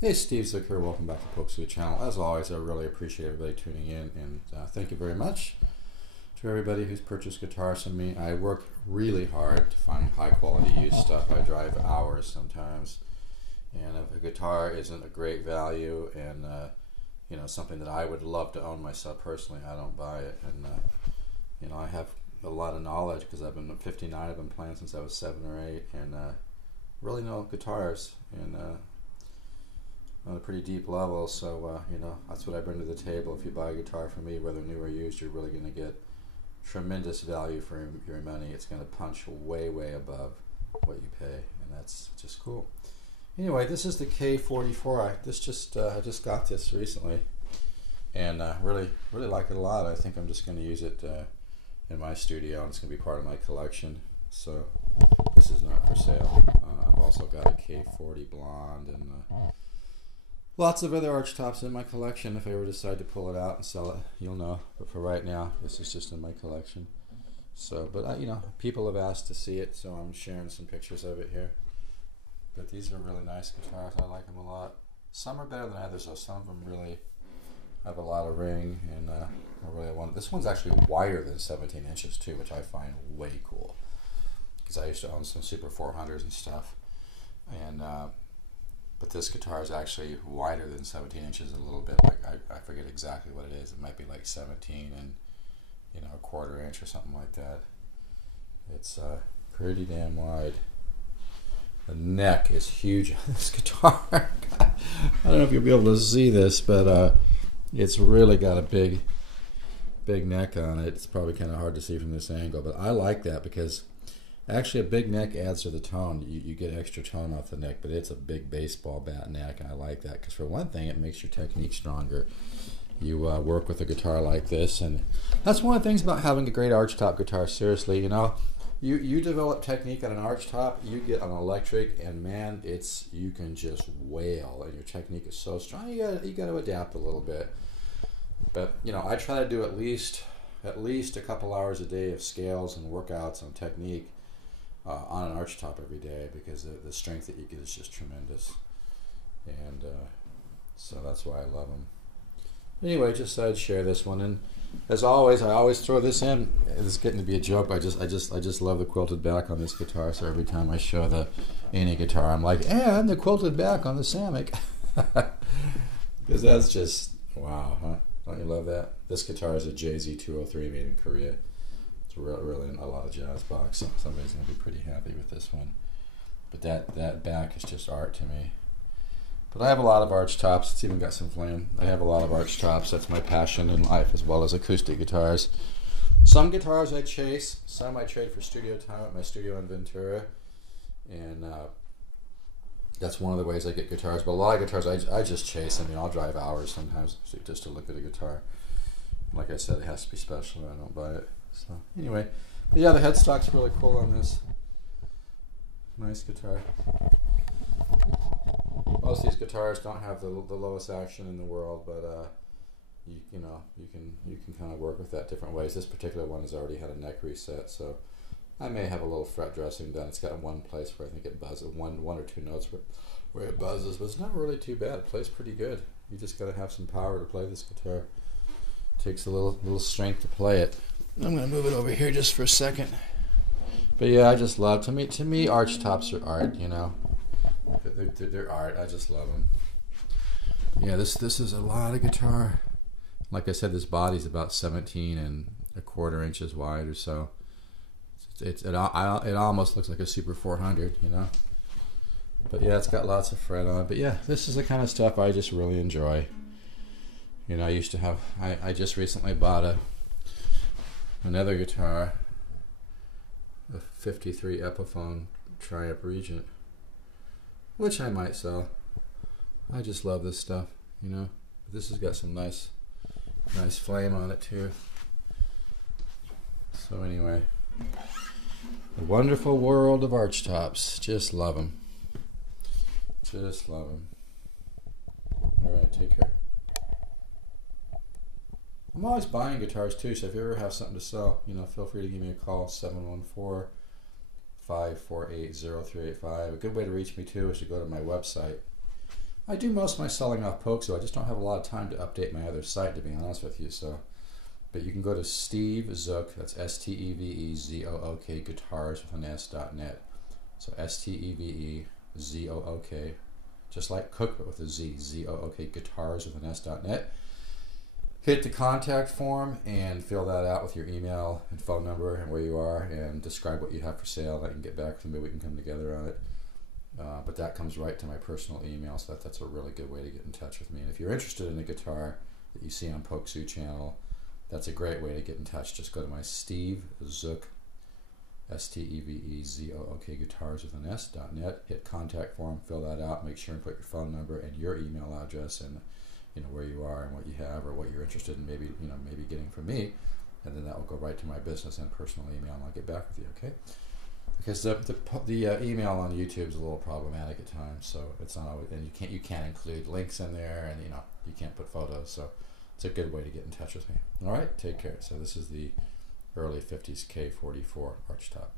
Hey, Steve Zick here. Welcome back to Pokes the channel. As always, I really appreciate everybody tuning in, and thank you very much to everybody who's purchased guitars from me. I work really hard to find high quality used stuff. I drive hours sometimes, and if a guitar isn't a great value and something that I would love to own myself personally, I don't buy it. And I have a lot of knowledge because I've been 59. I've been playing since I was 7 or 8, and really know guitars and on a pretty deep level. So that's what I bring to the table. If you buy a guitar from me, whether new or used, you're really going to get tremendous value for your money. It's going to punch way above what you pay, and that's just cool. Anyway, this is the K44. I just got this recently, and really like it a lot. I think I'm just going to use it in my studio, and it's going to be part of my collection. So this is not for sale. I've also got a K40 blonde and lots of other Archtops in my collection. If I ever decide to pull it out and sell it, you'll know. But for right now, this is just in my collection. So, but people have asked to see it, so I'm sharing some pictures of it here. But these are really nice guitars. I like them a lot. Some are better than others, though. Some of them really have a lot of ring, and I really want. This one's actually wider than 17 inches too, which I find way cool. Because I used to own some Super 400s and stuff, and but this guitar is actually wider than 17 inches a little bit. Like I forget exactly what it is. It might be like 17 and a quarter inch or something like that. It's pretty damn wide. The neck is huge on this guitar. I don't know if you'll be able to see this, but it's really got a big neck on it. It's probably kind of hard to see from this angle, but I like that because actually a big neck adds to the tone. You get extra tone off the neck, but it's a big baseball bat neck, and I like that because for one thing, it makes your technique stronger. You work with a guitar like this, and that's one of the things about having a great Archtop guitar. Seriously, you develop technique on an Archtop, you get an electric, and man, you can just wail, and your technique is so strong. You got to adapt a little bit, but I try to do at least a couple hours a day of scales and workouts on technique on an Archtop every day, because the strength that you get is just tremendous, and so that's why I love them. Anyway, just thought I'd share this one, and as always, I always throw this in. It's getting to be a joke. I just love the quilted back on this guitar. So every time I show any guitar, I'm like, and the quilted back on the Samick, because that's just wow, huh? Don't you love that? This guitar is a JZ203 made in Korea. It's really a lot of jazz box. So somebody's gonna be pretty happy with this one. But that back is just art to me. But I have a lot of Archtops. It's even got some flame. I have a lot of Archtops. That's my passion in life, as well as acoustic guitars. Some guitars I chase. Some I trade for studio time at my studio in Ventura. And that's one of the ways I get guitars. But a lot of guitars I just chase. I'll drive hours sometimes just to look at a guitar. Like I said, it has to be special or I don't buy it. So anyway, but yeah, the headstock's really cool on this. Nice guitar. Most of these guitars don't have the lowest action in the world, but you can kind of work with that different ways. This particular one has already had a neck reset, so I may have a little fret dressing done. It's got one place where I think it buzzes, one or two notes where it buzzes, but it's not really too bad. It plays pretty good. You just got to have some power to play this guitar. It takes a little strength to play it. I'm going to move it over here just for a second. But yeah, I just love, to me Archtops are art, They're art. I just love them. Yeah, this is a lot of guitar. Like I said, this body's about 17 and a quarter inches wide or so. It almost looks like a Super 400, But yeah, it's got lots of fret on it. But yeah, this is the kind of stuff I just really enjoy. I used to have. I just recently bought another guitar, a '53 Epiphone Triumph Regent, which I might sell. I just love this stuff, But this has got some nice flame on it too. So anyway, the wonderful world of Archtops. Just love them. Just love them. All right, take care. I'm always buying guitars too, so if you ever have something to sell, feel free to give me a call, 714-548-0385. A good way to reach me too is to go to my website, I do most of my selling off Polk, so I just don't have a lot of time to update my other site, to be honest with you. So, but you can go to Steve Zook, that's STEVEZOOK, guitars with an S.net. So STEVEZOOK, just like cook but with a Z, ZOOK, guitars with an S.net. Hit the contact form and fill that out with your email and phone number and where you are, and describe what you have for sale. I can get back to me, we can come together on it. But that comes right to my personal email, so that's a really good way to get in touch with me. And if you're interested in a guitar that you see on Polk Zoo channel, that's a great way to get in touch. Just go to my Steve Zook, STEVEZOOK, guitars with an S.net, hit contact form, fill that out, make sure and put your phone number and your email address and where you are and what you have or what you're interested in maybe getting from me, and then that will go right to my business and personal email, and I'll get back with you, okay? Because the email on YouTube is a little problematic at times, so it's not always, and you can't include links in there, and you can't put photos, so it's a good way to get in touch with me. All right, take care. So this is the early 50s Kay44 Archtop.